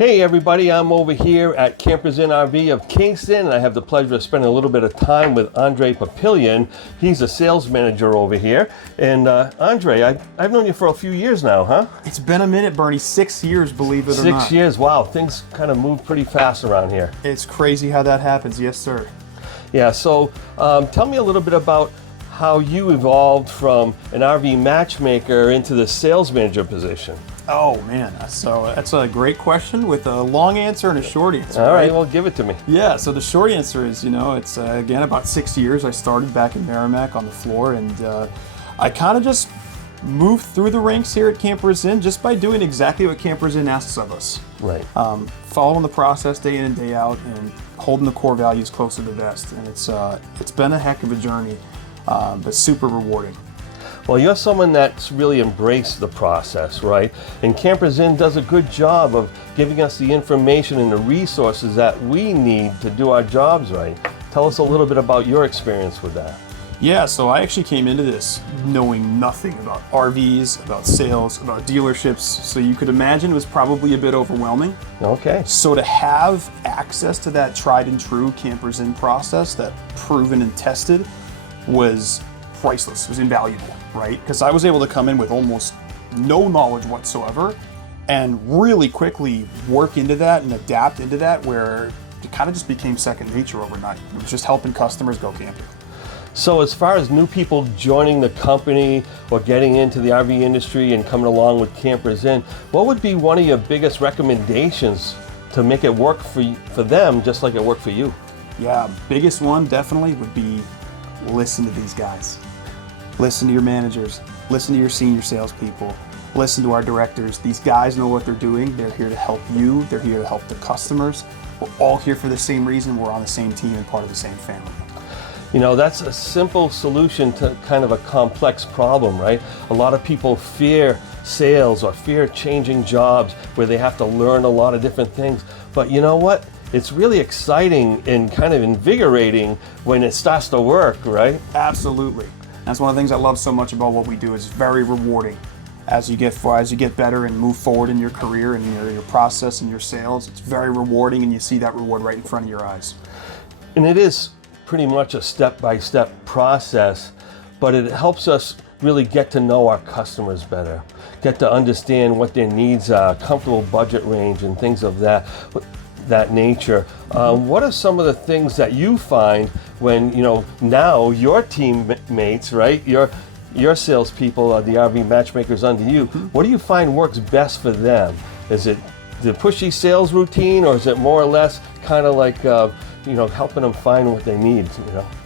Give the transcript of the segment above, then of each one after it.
Hey everybody, I'm over here at Campers Inn RV of Kingston, and I have the pleasure of spending a little bit of time with Papalian. He's a sales manager over here. And Andre, I've known you for a few years now, huh? It's been a minute, Bernie. 6 years, believe it or not. 6 years, wow. Things kind of move pretty fast around here. It's crazy how that happens, yes sir. Yeah, so tell me a little bit about how you evolved from an RV matchmaker into the sales manager position. Oh man, so that's a great question with a long answer and a short answer. All right, well, give it to me. Yeah, so the short answer is, it's again about 6 years. I started back in Merrimack on the floor, and I kind of just moved through the ranks here at Campers Inn just by doing exactly what Campers Inn asks of us. Right. Following the process day in and day out and holding the core values close to the vest. And it's been a heck of a journey, but super rewarding. Well, you're someone that's really embraced the process, right? And Campers Inn does a good job of giving us the information and the resources that we need to do our jobs right. Tell us a little bit about your experience with that. Yeah, so I actually came into this knowing nothing about RVs, about sales, about dealerships, so you could imagine it was probably a bit overwhelming. Okay. So to have access to that tried and true Campers Inn process, that proven and tested, was priceless, was invaluable, right? Because I was able to come in with almost no knowledge whatsoever and really quickly work into that and adapt into that, where it kind of just became second nature overnight. It was just helping customers go camping. So as far as new people joining the company or getting into the RV industry and coming along with Campers Inn, what would be one of your biggest recommendations to make it work for them just like it worked for you? Yeah, biggest one definitely would be listen to these guys. Listen to your managers, listen to your senior salespeople, listen to our directors. These guys know what they're doing. They're here to help you. They're here to help the customers. We're all here for the same reason. We're on the same team and part of the same family. You know, that's a simple solution to kind of a complex problem, right? A lot of people fear sales or fear changing jobs where they have to learn a lot of different things. But you know what? It's really exciting and kind of invigorating when it starts to work, right? Absolutely. That's one of the things I love so much about what we do. It's very rewarding as you get better and move forward in your career and your process and your sales. It's very rewarding, and you see that reward right in front of your eyes. And it is pretty much a step-by-step process, but it helps us really get to know our customers better, get to understand what their needs are, comfortable budget range and things of that nature. What are some of the things that you find when, now your teammates, right, your salespeople, the RV matchmakers under you, what do you find works best for them? Is it the pushy sales routine, or is it more or less kind of like, helping them find what they need,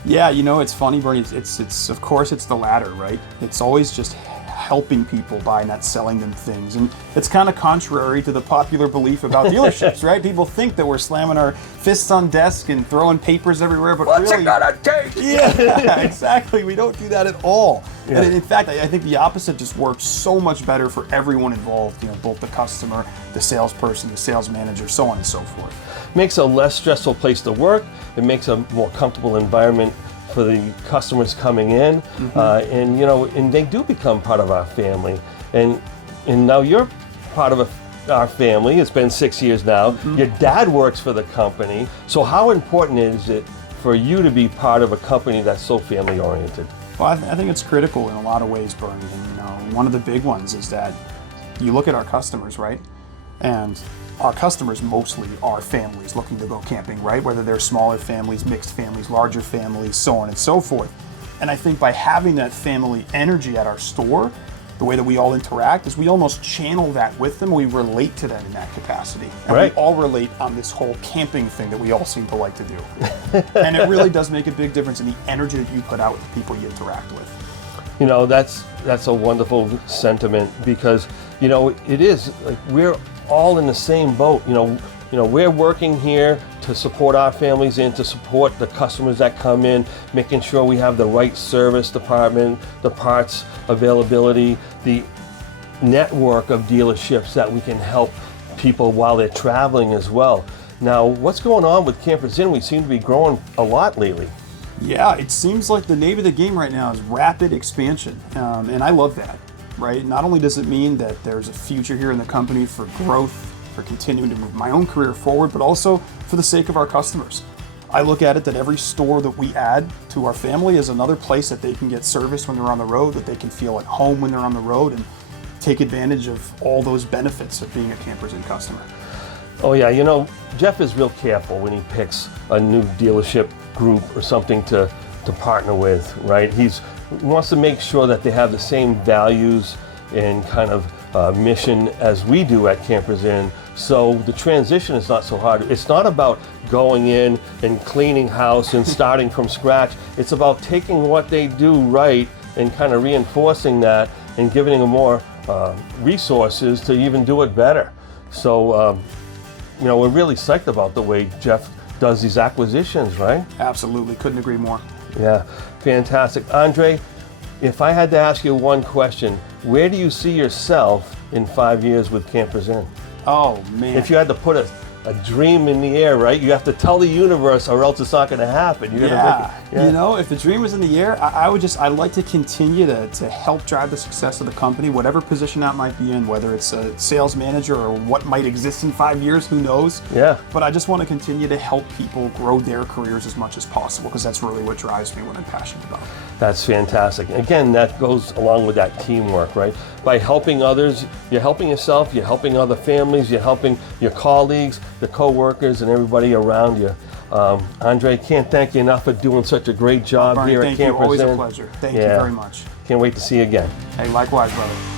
Yeah, it's funny, Bernie. It's of course it's the latter, right? It's always just helping people by not selling them things. And it's kind of contrary to the popular belief about dealerships, right? People think that we're slamming our fists on desks and throwing papers everywhere, but what's really, it gonna take? Yeah, exactly. We don't do that at all. Yeah. And in fact, I think the opposite just works so much better for everyone involved, both the customer, the salesperson, the sales manager, so on and so forth. Makes a less stressful place to work. It makes a more comfortable environment for the customers coming in, and they do become part of our family. And now you're part of our family. It's been 6 years now. Your dad works for the company. So how important is it for you to be part of a company that's so family oriented? Well, I think it's critical in a lot of ways, Bernie. And one of the big ones is that you look at our customers, right? And our customers mostly are families looking to go camping, right? Whether they're smaller families, mixed families, larger families, so on and so forth. And I think by having that family energy at our store, the way that we all interact is we almost channel that with them. We relate to them in that capacity. And right. We all relate on this whole camping thing that we all seem to like to do. And it really does make a big difference in the energy that you put out with the people you interact with. That's a wonderful sentiment, because, it is like we're all in the same boat. We're working here to support our families and to support the customers that come in, making sure we have the right service department, the parts availability, the network of dealerships that we can help people while they're traveling as well. Now, what's going on with Campers Inn? We seem to be growing a lot lately. Yeah, it seems like the name of the game right now is rapid expansion, and I love that. Right? Not only does it mean that there's a future here in the company for growth, for continuing to move my own career forward, but also for the sake of our customers. I look at it that every store that we add to our family is another place that they can get service when they're on the road, that they can feel at home when they're on the road, and take advantage of all those benefits of being a Campers Inn customer. Oh yeah, you know, Jeff is real careful when he picks a new dealership group or something to partner with, right? He wants to make sure that they have the same values and kind of mission as we do at Campers Inn. So the transition is not so hard. It's not about going in and cleaning house and starting from scratch. It's about taking what they do right and kind of reinforcing that and giving them more resources to even do it better. So, you know, we're really psyched about the way Jeff does these acquisitions, right? Absolutely, couldn't agree more. Yeah, fantastic. Andre, if I had to ask you one question, where do you see yourself in 5 years with Campers Inn? Oh man. If you had to put a dream in the air, right? You have to tell the universe or else it's not going to happen. You You know, if the dream was in the air, I'd like to continue to help drive the success of the company, whatever position that might be in, whether it's a sales manager or what might exist in 5 years, who knows? Yeah. But I just want to continue to help people grow their careers as much as possible, because that's really what drives me, what I'm passionate about. That's fantastic. Again, that goes along with that teamwork, right? By helping others, you're helping yourself, you're helping other families, you're helping your colleagues, the co-workers, and everybody around you. Andre, can't thank you enough for doing such a great job Brian, here at thank you. Campers Always Inn. a pleasure. Thank you very much. Can't wait to see you again. Hey, likewise, brother.